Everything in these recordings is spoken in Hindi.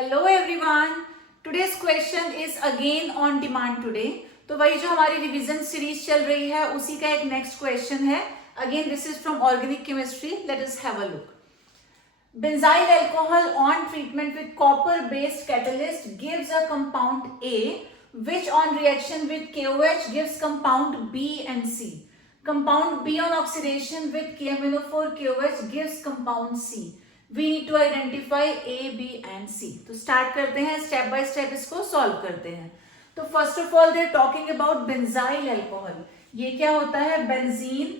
Hello everyone, today's question is again on demand today. तो वही जो हमारी रिवीजन सीरीज चल रही है उसी का एक नेक्स्ट क्वेश्चन है। Again this is from organic chemistry. Let us have a look. Benzyl alcohol on treatment with copper based catalyst gives a compound A which on reaction with KOH gives compound B and C. Compound B on oxidation with KMnO4 KOH gives compound C. We need to identify A, B and C. तो start करते हैं, step by step इसको solve करते हैं। तो first of all they are talking about benzyl alcohol. ये क्या होता है? Benzene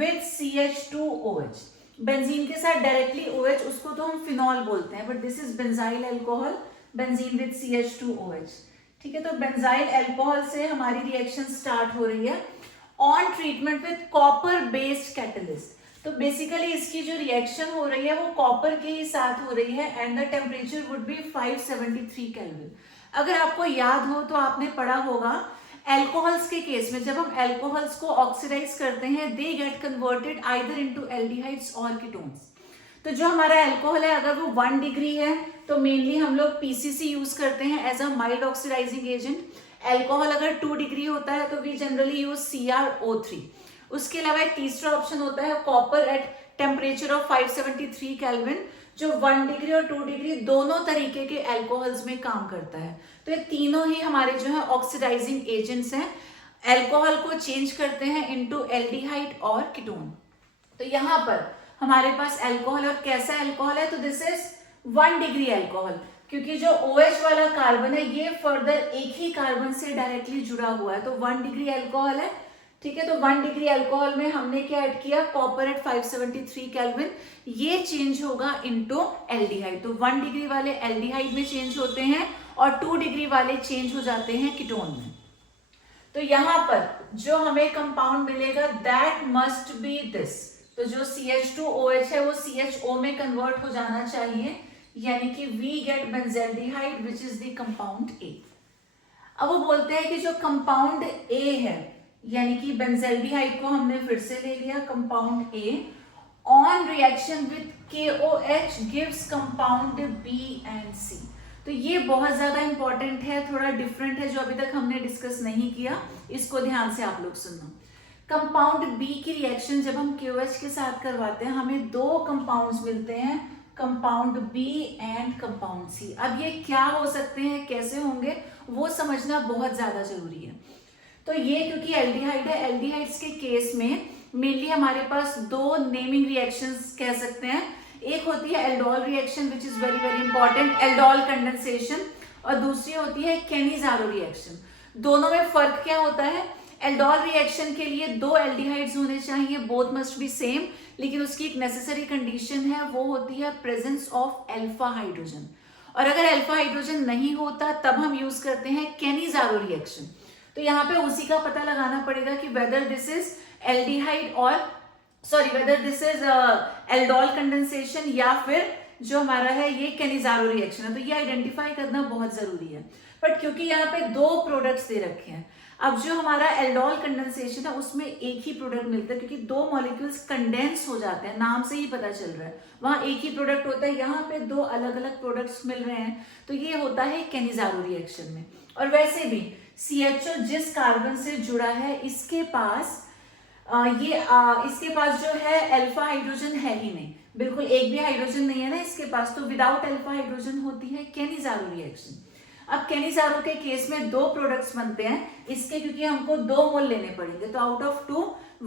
with CH2OH। बेंजीन के साथ डायरेक्टली OH, उसको तो हम फिनॉल बोलते हैं, but this is benzyl alcohol, benzene with CH2OH। ठीक है, तो बेंजाइल अल्कोहल से हमारी रिएक्शन स्टार्ट हो रही है on treatment with copper based catalyst. तो बेसिकली इसकी जो रिएक्शन हो रही है वो कॉपर के ही साथ हो रही है and the temperature would be 573 kelvin. अगर आपको याद हो तो आपने पढ़ा होगा एल्कोहल्स के केस में जब हम एल्कोहल्स को ऑक्सीडाइज करते हैं they get converted either into aldehydes और कीटोन्स। तो जो हमारा एल्कोहल है अगर वो 1 डिग्री है तो मेनली हम लोग PCC यूज करते हैं as a mild oxidizing agent. Alcohol अगर 2 डिग्री होता है तो वी जनरली यूज CrO3। उसके अलावा एक तीसरा ऑप्शन होता है copper at temperature of 573 kelvin, जो 1 डिग्री और 2 डिग्री दोनों तरीके के एल्कोहल्स में काम करता है। तो ये तीनों ही हमारे जो है ऑक्सीडाइजिंग एजेंट्स हैं, एल्कोहल को चेंज करते हैं इनटू एल्डिहाइड और कीटोन। तो यहाँ पर हमारे पास एल्कोहल, और कैसा एल्कोहल है? तो दिस इज 1 डिग्री एल्कोहल, क्योंकि जो OH वाला कार्बन है ये फर्दर एक ही कार्बन से डायरेक्टली जुड़ा हुआ है, तो 1 डिग्री एल्कोहल है। ठीक है, तो 1 डिग्री अल्कोहल में हमने क्या ऐड किया? कॉपर एट 573 केल्विन, ये चेंज होगा इनटू एल्डिहाइड। तो 1 डिग्री वाले एल्डिहाइड में चेंज होते हैं और 2 डिग्री वाले चेंज हो जाते हैं कीटोन में। तो यहाँ पर जो हमें कंपाउंड मिलेगा दैट मस्ट बी दिस। तो जो CH2OH है वो CHO में कन्वर्ट हो जाना चाहिए, यानी कि we get benzaldehyde which is the compound A। अब वो बोलते हैं कि जो कंपाउंड A है, यानी कि बेंजल्डिहाइड को हमने फिर से ले लिया compound A, on reaction with KOH gives compound B and C। तो ये बहुत ज्यादा इंपॉर्टेंट है, थोड़ा डिफरेंट है जो अभी तक हमने डिस्कस नहीं किया, इसको ध्यान से आप लोग सुनना। कंपाउंड B की रिएक्शन जब हम KOH के साथ करवाते हैं हमें 2 कंपाउंड्स मिलते हैं, compound B and compound C। अब ये क्या हो सकते हैं, कैसे होंगे, वो समझना बहुत ज्यादा जरूरी है। तो ये क्योंकि एल्डिहाइड है, एल्डिहाइड्स के केस में मेनली हमारे पास 2 नेमिंग रिएक्शंस कह सकते हैं। एक होती है aldol reaction which is very very important, aldol condensation, और दूसरी होती है कैनिजारो रिएक्शन। दोनों में फर्क क्या होता है? एल्डोल रिएक्शन के लिए 2 एल्डिहाइड्स होने चाहिए, बोथ मस्ट बी सेम, लेकिन उसकी एक नेसेसरी कंडीशन है, वो होती है प्रेजेंस ऑफ अल्फा हाइड्रोजन। और अगर अल्फा हाइड्रोजन नहीं होता तब हम यूज करते हैं कैनिजारो रिएक्शन। तो यहाँ पे उसी का पता लगाना पड़ेगा कि वेदर दिस इज एल्डिहाइड और whether this is aldol condensation या फिर जो हमारा है ये कैनिजारो रिएक्शन है। तो ये आइडेंटिफाई करना बहुत जरूरी है। बट क्योंकि यहाँ पे 2 प्रोडक्ट्स दे रखे हैं, अब जो हमारा एल्डोल कंडेंसेशन है उसमें एक ही प्रोडक्ट मिलता है, क्योंकि 2 मॉलिक्यूल्स कंडेंस हो जाते हैं, नाम से ही पता चल रहा है, वहां एक ही प्रोडक्ट होता है, यहाँ पे 2 अलग अलग प्रोडक्ट्स मिल रहे हैं, तो ये होता है कैनिजारो रिएक्शन में। और वैसे भी CHO जिस कार्बन से जुड़ा है इसके पास इसके पास जो है अल्फा हाइड्रोजन है ही नहीं, बिल्कुल एक भी हाइड्रोजन नहीं है ना इसके पास, तो विदाउट अल्फा हाइड्रोजन होती है कैनिजारो रिएक्शन। अब कैनिजारो के केस में 2 प्रोडक्ट्स बनते हैं इसके, क्योंकि हमको 2 मोल लेने पड़ेंगे, तो out of 2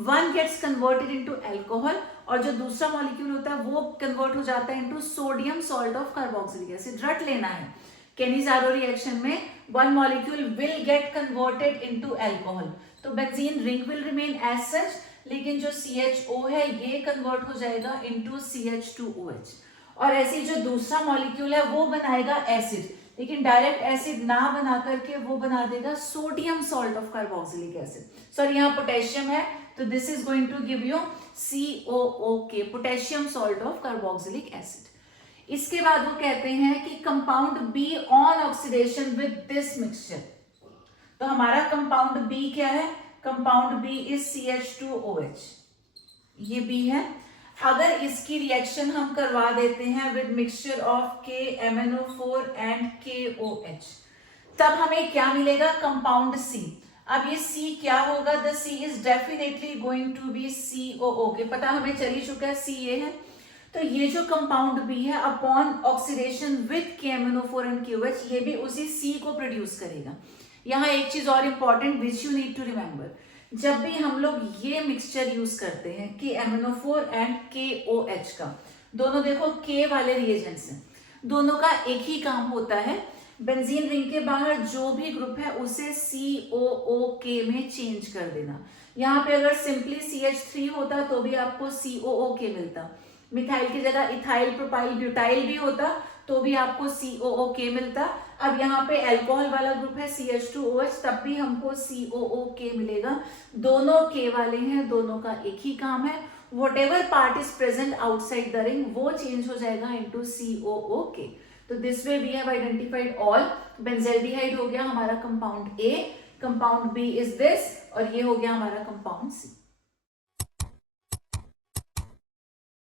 1 gets converted into alcohol और जो दूसरा मॉलिक्यूल होता है वो कन्वर्ट हो जाता है into sodium salt of carboxylic acid. रट लेना है, कैनिजारो रिएक्शन में 1 molecule will get converted into alcohol, तो benzene ring will remain as such, लेकिन जो CHO है ये कन्वर्ट हो जाएगा into CH2OH। और ऐसे जो दूसरा मॉलिक्यूल है वो बनाएगा एसिड, लेकिन डायरेक्ट एसिड ना बना करके वो बना देगा sodium salt of carboxylic acid. Sorry यहाँ पोटेशियम है, तो this is going to give you COOK, potassium salt of carboxylic acid. इसके बाद वो कहते हैं कि compound B on oxidation with this mixture. तो हमारा कंपाउंड B क्या है? कंपाउंड B इज CH2OH, ये B है। अगर इसकी रिएक्शन हम करवा देते हैं with mixture of KMnO4 and KOH, तब हमें क्या मिलेगा? Compound C। अब ये C क्या होगा? The C is definitely going to be COO K, पता हमें चल ही चुका है C ये है। तो ये जो कंपाउंड B है upon oxidation with KMnO4 and KOH, ये भी उसी C को प्रोड्यूस करेगा। यहाँ एक चीज और important which you need to remember, जब भी हम लोग ये मिक्सचर यूज करते हैं KMnO4 एंड KOH का, दोनों देखो K वाले रिएजेंट्स हैं, दोनों का एक ही काम होता है, बेंजीन रिंग के बाहर जो भी ग्रुप है उसे COOK में चेंज कर देना। यहाँ पे अगर सिंपली CH3 होता तो भी आपको COOK मिलता, मिथाइल की जगह इथाइल प्रोपाइल ब्यूटाइल भी होता तो भी आपको COOK मिलता। अब यहाँ पे अल्कोहल वाला ग्रुप है CH2OH, तब भी हमको COOK मिलेगा। दोनों K वाले हैं, दोनों का एक ही काम है, whatever part is present outside the ring वो चेंज हो जाएगा into COOK। तो this way we have identified all. Benzaldehyde हो गया हमारा compound A, compound B is this, और ये हो गया हमारा कंपाउंड C।